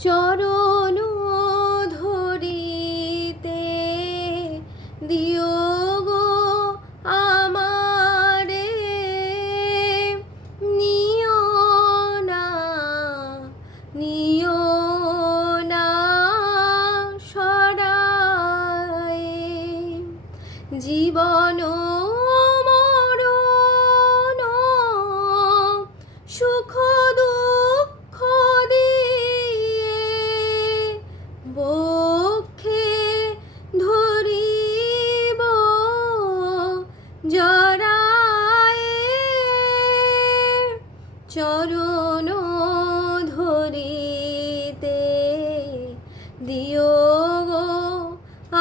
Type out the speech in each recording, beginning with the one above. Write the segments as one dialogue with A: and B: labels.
A: চরণ চরণ ধরিতে দিও গো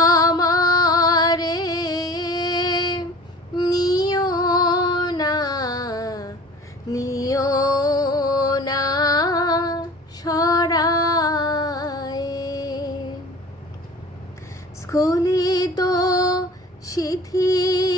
A: আমারে। নিও না নিও না সরায়। স্খলিত শিথিল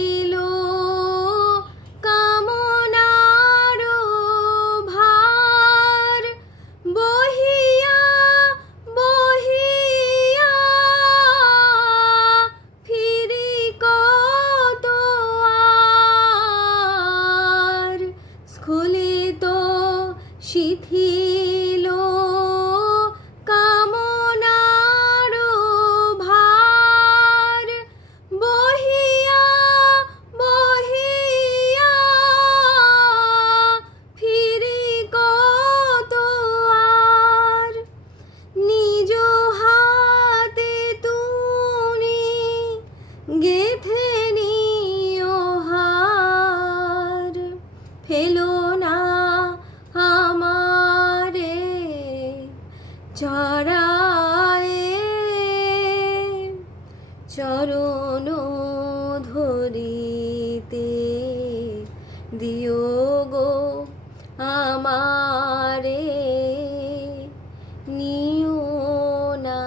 A: চড়ায়ে চরণ ধরিতে দিও গো আমারে নিও না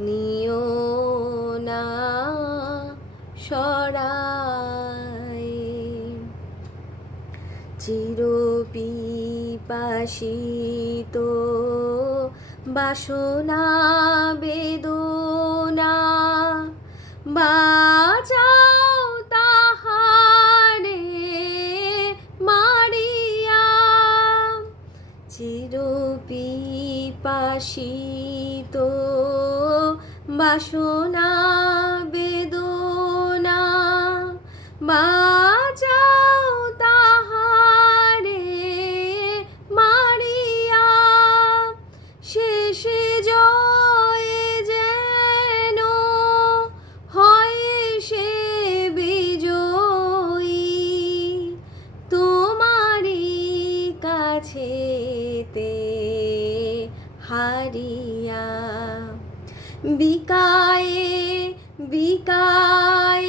A: নিও না সরায়। চিরপিপাসিত বাসনা বেদনা বাজাও তাহারে মারিয়া। চিরপিপাসিত বাসনা বেদনা হারিয়া। বিকায়ে বিকায়ে